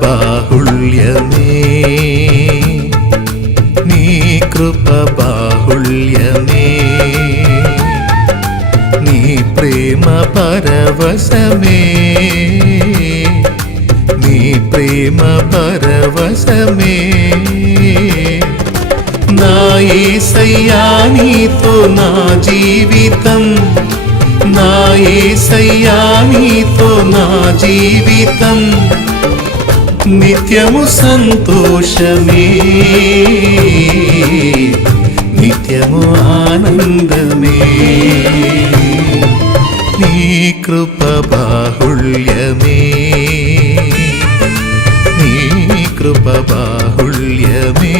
బాహుళ్యమే నీ కృప బాహుళ్యమే నీ ప్రేమ పరవశమే నీ ప్రేమ పరవశమే నా యేసయ్యా నీతో నా జీవితం నా యేసయ్యా నీతో నా జీవితం నిత్యము సంతోషమే నిత్యము ఆనందమే నీ కృప బాహుళ్యమే నీ కృప బాహుళ్యమే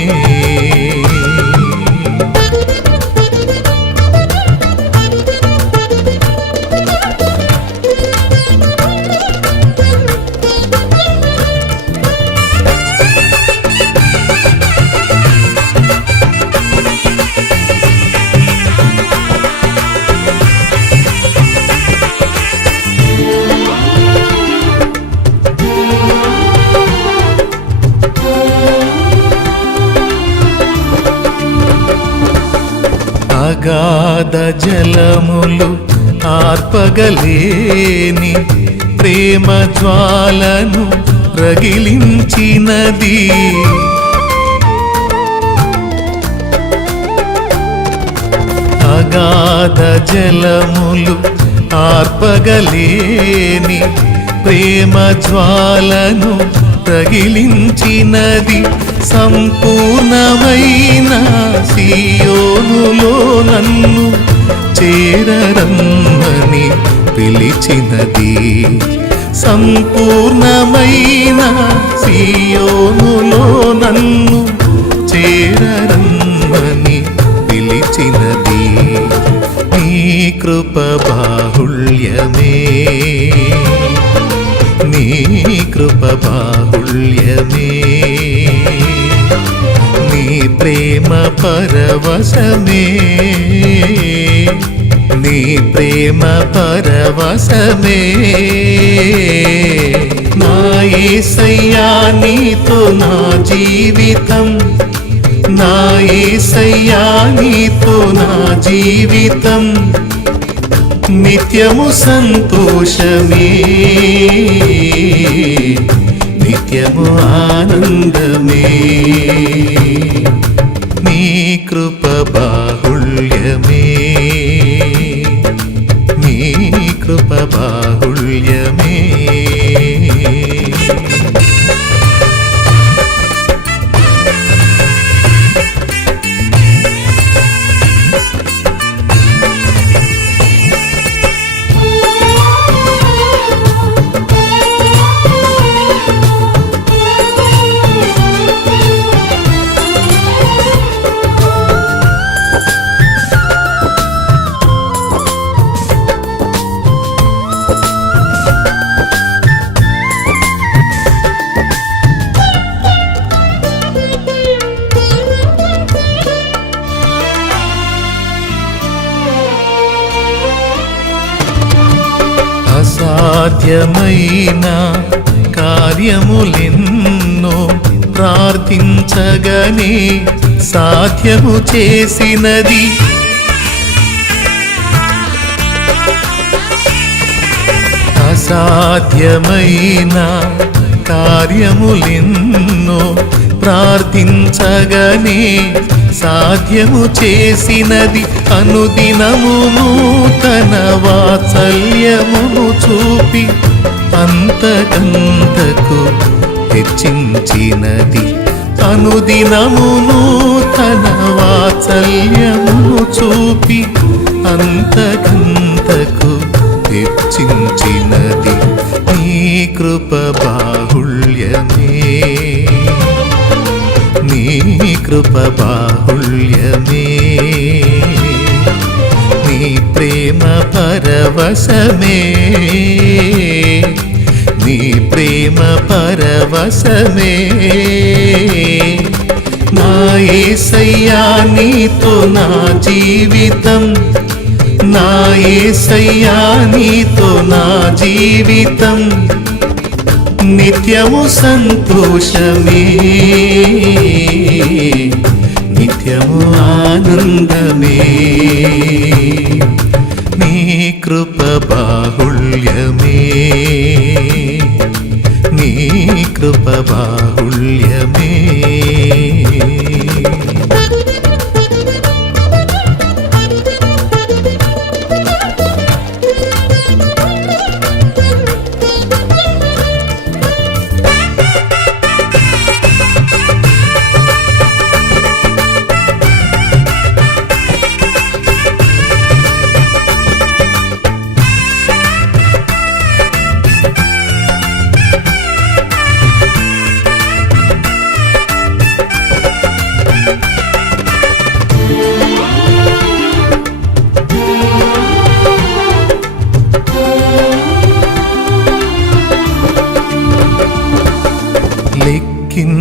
అగాధ జలములు ఆర్పగలేని ప్రేమ జ్వాలను రగిలించినది అగాధ జలములు ఆర్పగలేని ప్రేమ జ్వాలను రగిలించినది సంపూర్ణమైన సియోనులో నన్ను చేరరమ్మని పిలిచినది సంపూర్ణమైన సియోనులో నన్ను చేరరమ్మని పిలిచినది నీ కృప బాహుళ్యమే నీ కృప బాహుళ్యమే నీ ప్రేమ పరవశమే నీ ప్రేమ పరవశమే నా యేసయ్యా నీతో నా జీవితం నా యేసయ్యా నీతో నా జీవితం నిత్యము సంతోషమే నిత్యము ఆనందమే నీ కృప బాహుళ్యమే నీ కృప బాహుళ్యమే అసాధ్యమైన కార్యములెన్నో ప్రార్థించగనే సాధ్యము చేసినది అసాధ్యమైన కార్యములెన్నో ప్రార్థించగనే సాధ్యము చేసినది అనుదినము నూతన వాత్సల్యమును చూపి అంతకంతకు హెచ్చించినది అనుదినము నూతన వాత్సల్యమును చూపి అంతకంతకు హెచ్చించినది నీ కృప బాహుళ్యమే నీ కృప బాహుళ్యమే నీ ప్రేమ పరవశమే నీ ప్రేమ పరవశమే నా యేసయ్యా నీతో నా జీవితం నా యేసయ్యా నీతో నా జీవితం నిత్యము సంతోషమే, నిత్యము ఆనందమే, నీ కృప బాహుళ్యమే, నీ కృప బాహుళ్యమే.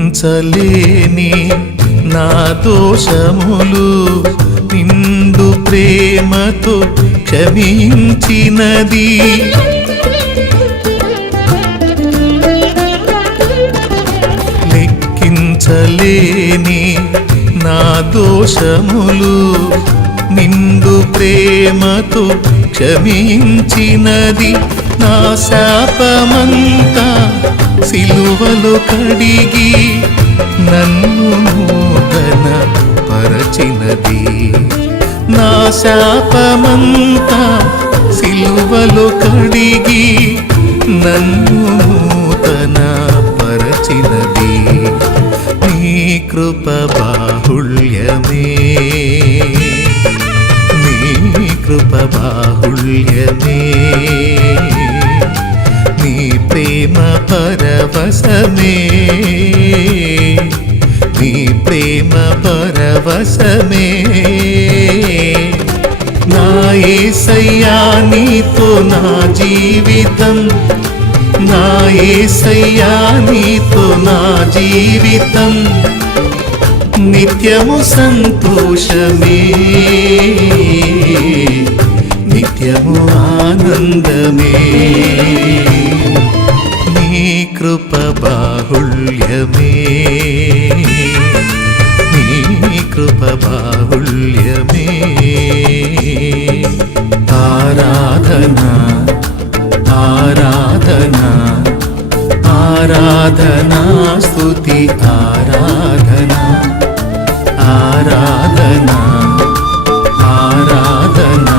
లెక్కించలేని నా దోషములు నిండు ప్రేమతో క్షమించినది, లెక్కించలేని నా దోషములు నిండు ప్రేమతో క్షమించినది, నా శాపమంతా సిలువలో కడిగి నన్ను నూతన పరచినది, నా శాపమంతా సిలువలో కడిగి నన్ను నూతన పరచినది, నీ కృప బాహుళ్యమే, నీ కృప బాహుళ్యమే, నీ ప్రేమ పరవశమే, నీ ప్రేమ పరవశమే. నా యేసయ్యా నీతో నా జీవితం, నా యేసయ్యా నీతో నా జీవితం, నిత్యము సంతోషమే, నిత్యము ఆనందమే, నీ కృప బాహుళ్యమే, నీ కృప బాహుళ్యమే. ఆరాధనా ఆరాధనా ఆరాధనా స్తుతి ఆరాధనా, ఆరాధనా ఆరాధనా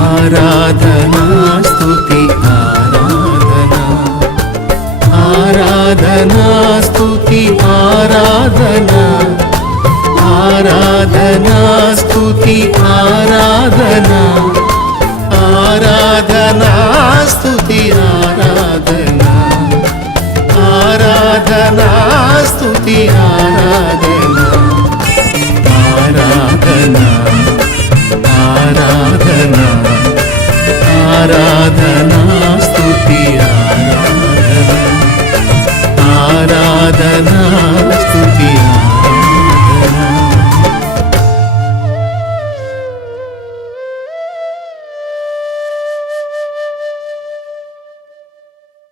ఆరాధనా స్తుతి ఆరాధనా, ఆరాధనా స్తుతి ఆరాధనా, ఆరాధనా స్తుతి ఆరాధనా, ఆరాధనా స్తుతి ఆరాధనా, ఆరాధనా స్తుతి ఆరాధనా, ఆరాధనా ఆరాధనా ఆరాధనా స్తుతి ఆరాధనా, ఆరాధనా స్తుతి